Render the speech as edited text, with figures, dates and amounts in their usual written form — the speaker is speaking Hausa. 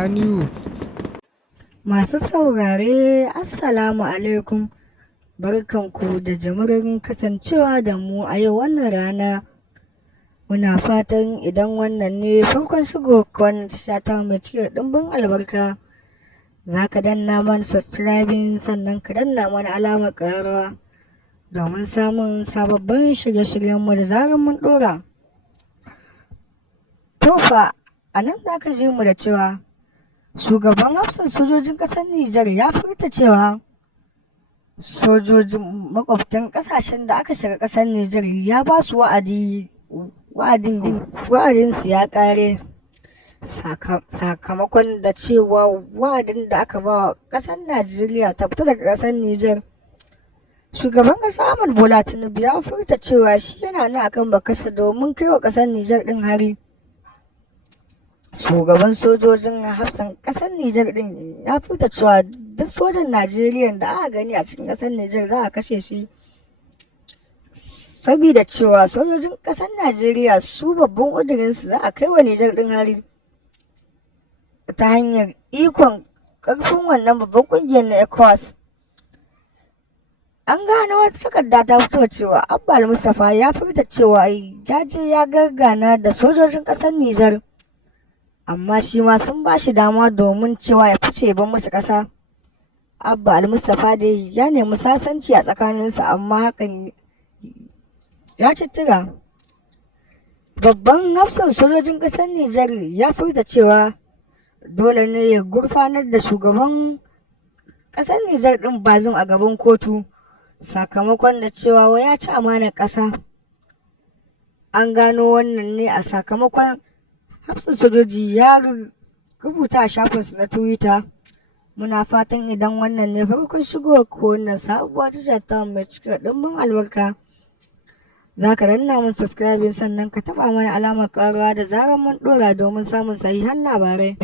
Kannywood. Masu saurare, Assalamu alaikum, barkanku da jimirin kasancewa da mu a yau wannan rana. Muna fatan idan wannan ne farkon shigo wannan shata mai cike da ɗimbin albarka, za ka danna mana subscribing sannan ka danna mana alamar ƙararrawa domin samun sababbin shirye-shiryenmu da zarar mun ɗora. Tofa, a nan za ka ji mu da cewa shugaban hafsan sojojin ƙasar Nijar ya furta cewa sojojin makwabtan ƙasashen da aka shiga ƙasar Nijar ya ba su wa'adinsu ya ƙare sakamakon da cewa wa'adin da aka ba ƙasar Najeriya ta fita daga ƙasar Nijar. Shugaban ƙasa Ahmad Bola Tinubu ya furta cewa shi yana nan akan bakarsa domin kai wa ƙasar Nijar ɗin hari. Shugaban sojojin hafsan ƙasar Nijar ɗin ya furta cewa duk sojan Najeriya da aka gani a cikin ƙasar Nijar za a kashe shi, sabida cewa sojojin ƙasar Najeriya su babban ƙudurinsu za a kai wa Nijar ɗin hari ta hanyar ikon ƙarfin wannan babban ƙungiyar na ECOWAS. An gano wata takarda ta fito cewa Abba Al-Mustapha ya furta cewa ya je ya gargana da sojojin ƙasar Nijar, amma shi ma sun ba shi dama domin cewa ya fice ban masa ƙasa. Abba Al-Mustapha dai ya nemi sasanci a tsakaninsu amma hakan ya ci tura. Babban hafsan sojojin ƙasar Nijar ya furta cewa dole ne ya gurfanar da shugaban ƙasar Nijar ɗin Bazum a gaban kotu sakamakon da cewa ya ci amanar ƙasa. An gano wannan ne a sakamakon hafsan sojoji ya rubuta a shafinsu na Twitter. Muna fatan idan wannan ne farkon shigo ko wannan sabuwar tasha ta mai cike da ɗimbin albarka, za ka danna mun subscribing sannan ka taɓa mana alamar ƙarawa da zarar mun ɗora domin samun sahihan labarai.